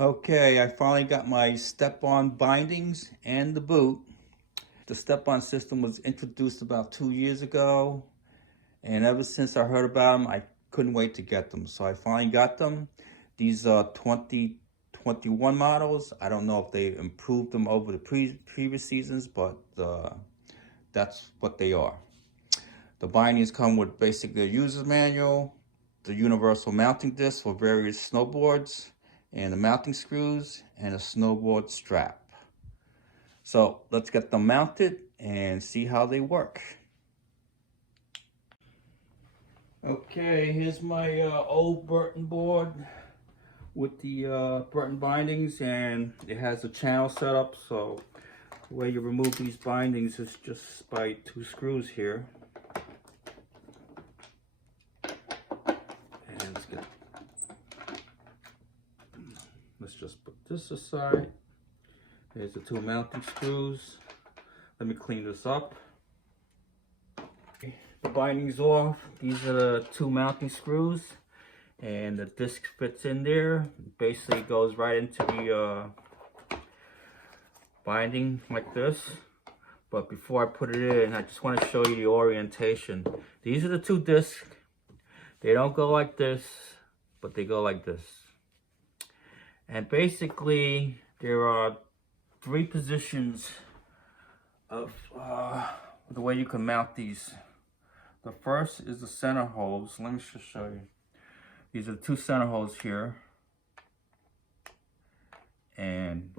Okay, I finally got my step-on bindings and the boot. The step-on system was introduced about 2 years ago, and ever since I heard about them, I couldn't wait to get them. So I finally got them. These are 2021 models. I don't know if they improved them over the previous seasons, but that's what they are. The bindings come with basically a user's manual, the universal mounting disc for various snowboards, and the mounting screws, and a snowboard strap. So let's get them mounted and see how they work. Okay, here's my old Burton board with the Burton bindings, and it has a channel set up. So the way you remove these bindings is just by two screws here. And let's just put this aside. Here's the two mounting screws. Let me clean this up. The binding's off. These are the two mounting screws, and the disc fits in there. Basically goes right into the binding like this. But before I put it in, I just want to show you the orientation. These are the two discs. They don't go like this, but they go like this. And basically there are three positions of the way you can mount these. The first is the center holes. Let me just show you. These are the two center holes here. And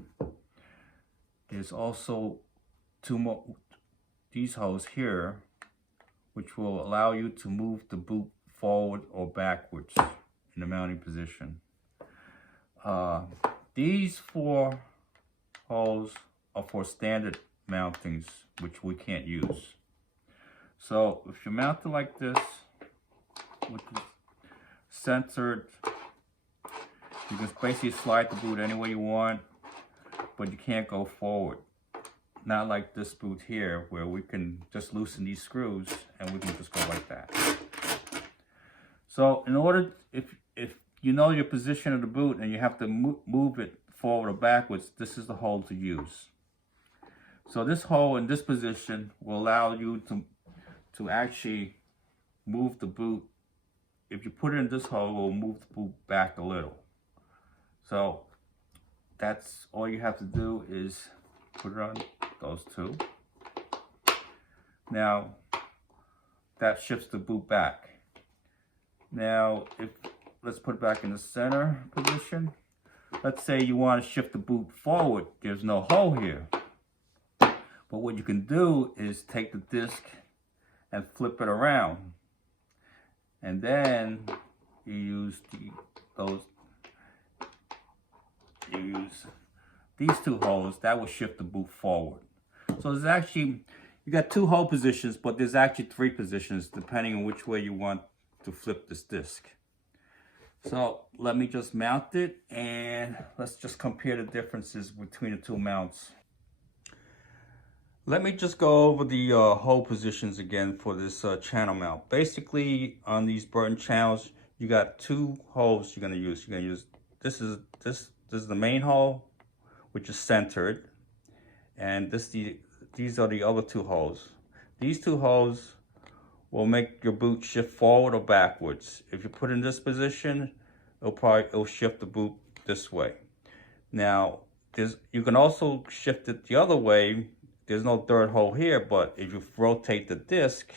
there's also two more, these holes here, which will allow you to move the boot forward or backwards in the mounting position. These four holes are for standard mountings, which we can't use. So if you mount it like this, with the centered, you can basically slide the boot any way you want, but you can't go forward. Not like this boot here, where we can just loosen these screws and we can just go like that. So in order, if you know your position of the boot and you have to move it forward or backwards, this is the hole to use. So this hole in this position will allow you to actually move the boot. If you put it in this hole, it will move the boot back a little. So that's all you have to do is put it on those two. Now that shifts the boot back. Now let's put it back in the center position. Let's say you want to shift the boot forward. There's no hole here. But what you can do is take the disc and flip it around. And then you use these two holes. That will shift the boot forward. So there's actually, you got two hole positions, but there's actually three positions depending on which way you want to flip this disc. So let me just mount it and let's just compare the differences between the two mounts. Let me just go over the hole positions again for this channel mount. Basically on these Burton channels, you got two holes you're gonna use. You're gonna use, this is the main hole, which is centered, and these are the other two holes. These two holes will make your boot shift forward or backwards. If you put it in this position, it'll shift the boot this way. Now, you can also shift it the other way. There's no third hole here, but if you rotate the disc,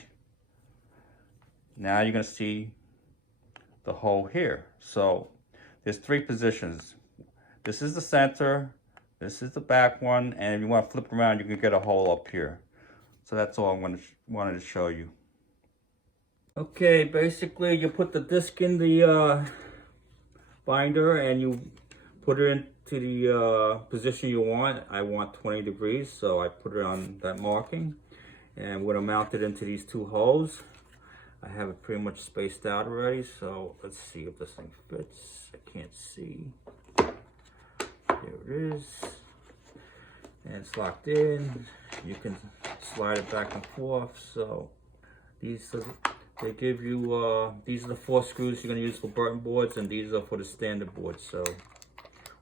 now you're gonna see the hole here. So there's three positions. This is the center, this is the back one, and if you want to flip around, you can get a hole up here. So that's all I wanted to show you. Okay, basically you put the disc in the binder and you put it into the position you want. I want 20 degrees, so I put it on that marking. And we're gonna mount it into these two holes. I have it pretty much spaced out already, so let's see if this thing fits. I can't see. There it is. And it's locked in. You can slide it back and forth. So they give you, these are the four screws you're gonna use for Burton boards, and these are for the standard boards. So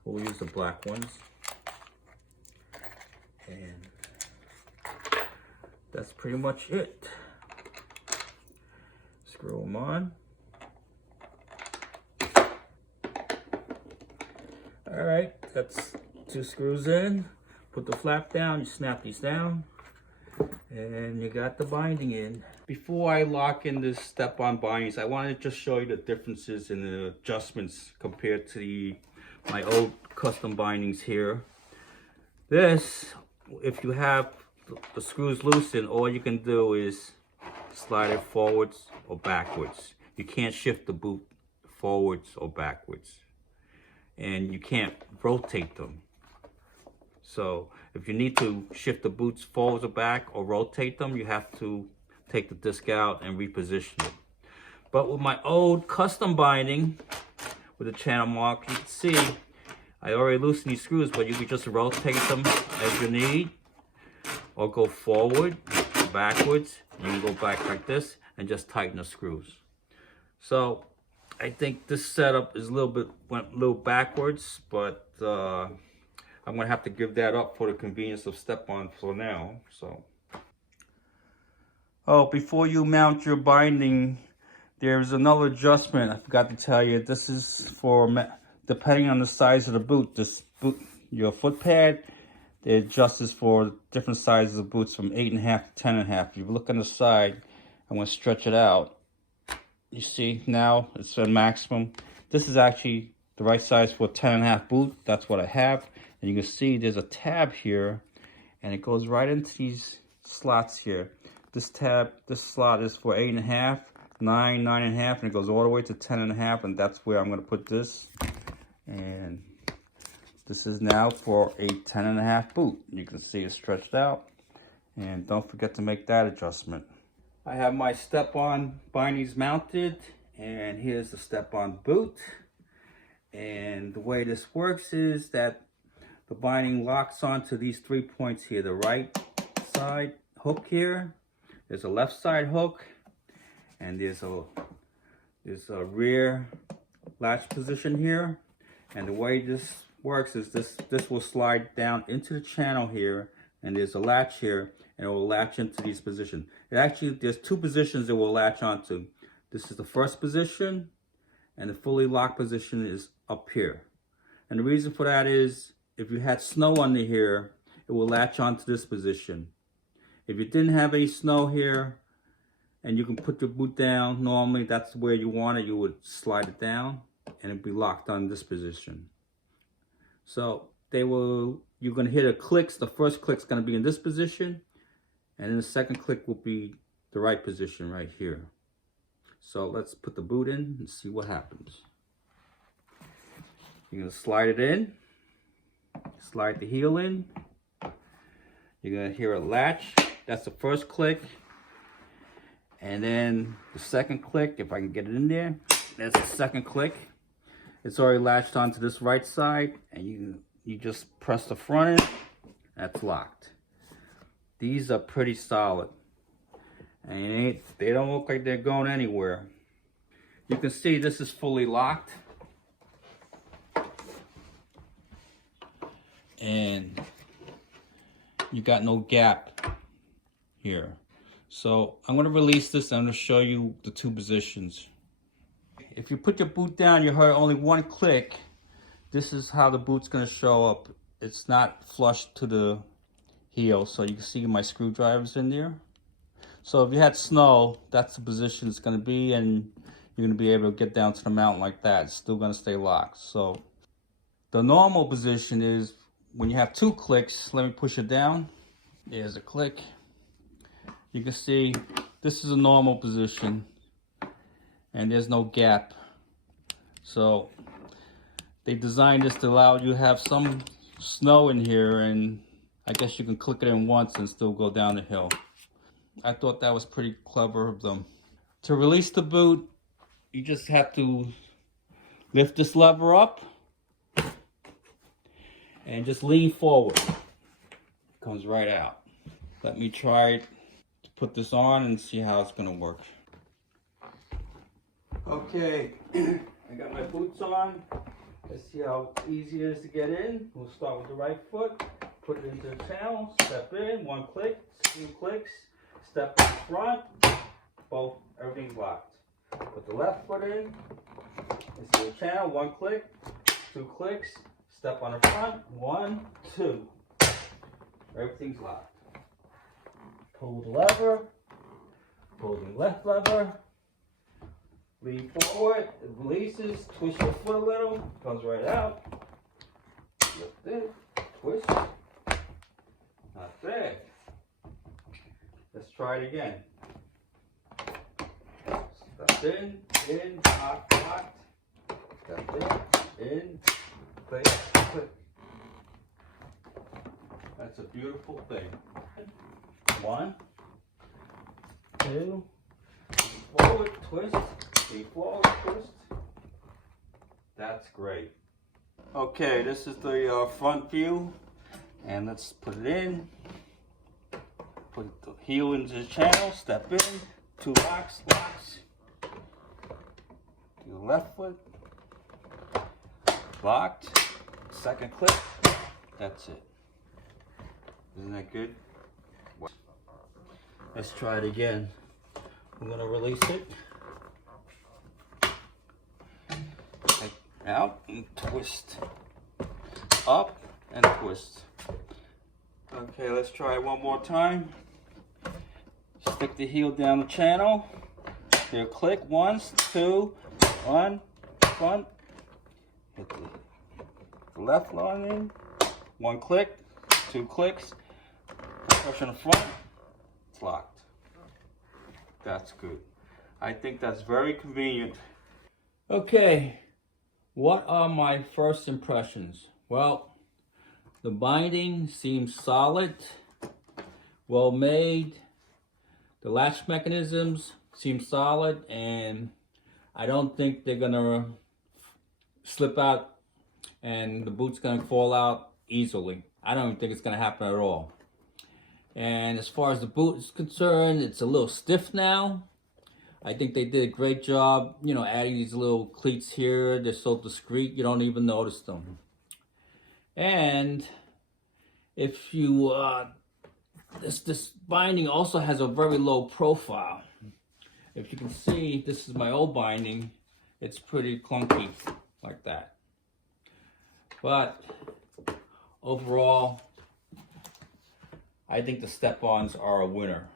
We'll use the black ones. And that's pretty much it. Screw them on. All right, that's 2 screws in. Put the flap down, you snap these down, and you got the binding in. Before I lock in this step-on bindings, I want to just show you the differences in the adjustments compared to my old custom bindings here. This, if you have the screws loosened, all you can do is slide it forwards or backwards. You can't shift the boot forwards or backwards. And you can't rotate them. So if you need to shift the boots forwards or back or rotate them, you have to take the disc out and reposition it. But with my old custom binding with the channel mark, you can see I already loosened these screws, but you can just rotate them as you need, or go forward, backwards. You can go back like this and just tighten the screws. So I think this setup is went a little backwards, but I'm gonna have to give that up for the convenience of step-on for now. So, before you mount your binding, there's another adjustment I forgot to tell you. This is for depending on the size of the boot. Your foot pad, it adjusts for different sizes of boots from 8.5 to 10.5. If you look on the side, I'm gonna stretch it out. You see now it's a maximum. This is actually the right size for a 10.5 boot. That's what I have. And you can see there's a tab here, and it goes right into these slots here. This slot is for 8.5, 9, 9.5, and it goes all the way to 10.5, and that's where I'm gonna put this. And this is now for a 10.5 boot. You can see it's stretched out, and don't forget to make that adjustment. I have my step-on bindings mounted, and here's the step-on boot. And the way this works is that the binding locks onto these 3 points here. The right side hook here, there's a left side hook, and there's a rear latch position here. And the way this works is this will slide down into the channel here, and there's a latch here, and it will latch into these positions. There's 2 positions it will latch onto. This is the first position, and the fully locked position is up here. And the reason for that is, if you had snow under here, it will latch onto this position. If you didn't have any snow here, and you can put your boot down, normally that's where you want it, you would slide it down, and it'd be locked on this position. So you're gonna hear the clicks. The first click's gonna be in this position, and then the second click will be the right position right here. So let's put the boot in and see what happens. You're gonna slide it in, slide the heel in. You're gonna hear a latch. That's the first click. And then the second click, if I can get it in there, that's the second click. It's already latched onto this right side, and you just press the front in, that's locked. These are pretty solid, and they don't look like they're going anywhere. You can see this is fully locked, and you got no gap here. So I'm going to release this, and I'm going to show you the 2 positions. If you put your boot down, you heard only 1 click. This is how the boot's going to show up. It's not flush to the heel, so you can see my screwdrivers in there. So if you had snow, that's the position it's going to be, and you're going to be able to get down to the mountain like that. It's still going to stay locked. So the normal position is when you have 2 clicks. Let me push it down. There's a click. You can see this is a normal position, and there's no gap. So they designed this to allow you to have some snow in here, and I guess you can click it in once and still go down the hill. I thought that was pretty clever of them. To release the boot, you just have to lift this lever up and just lean forward. It comes right out. Let me try to put this on and see how it's gonna work. Okay, I got my boots on, Let's see how easy it is to get in. We'll start with the right foot, put it into the channel, step in, 1 click, 2 clicks, step in front, everything's locked. Put the left foot in, into the channel, 1 click, 2 clicks, step on the front, 1, 2. Everything's locked. Pull the lever, pull the left lever, lean forward, it releases, twist your foot a little, comes right out. Lift it, twist. Not bad. Let's try it again. Step in, lock, locked. Step in, click, click. That's a beautiful thing. 1, 2, forward, twist, forward, twist. That's great. Okay, this is the front view, and let's put it in. Put the heel into the channel, step in, 2 locks. Do the left foot, locked, 2nd click, that's it. Isn't that good? Let's try it again. I'm gonna release it. Take out and twist. Up and twist. Okay, let's try it one more time. Stick the heel down the channel. Here, click once, 2, 1, front. Hit the left line in. 1 click, 2 clicks. Push on the front. It's locked. That's good. I think that's very convenient. Okay, what are my first impressions? Well, the binding seems solid, well made. The latch mechanisms seem solid, and I don't think they're gonna slip out and the boot's gonna fall out easily. I don't even think it's gonna happen at all. And as far as the boot is concerned, it's a little stiff now. I think they did a great job, you know, adding these little cleats here. They're so discreet, you don't even notice them. And if you, this binding also has a very low profile. If you can see, this is my old binding. It's pretty clunky like that. But overall, I think the step-ons are a winner,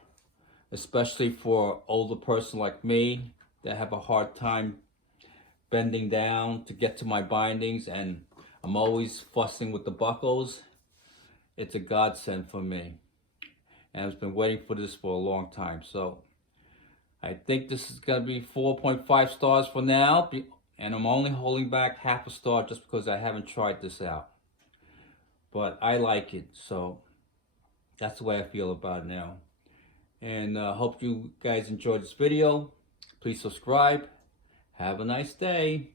especially for an older person like me that have a hard time bending down to get to my bindings, and I'm always fussing with the buckles. It's a godsend for me, and I've been waiting for this for a long time. So I think this is going to be 4.5 stars for now, and I'm only holding back half a star just because I haven't tried this out. But I like it, so that's the way I feel about it now. And hope you guys enjoyed this video. Please subscribe. Have a nice day.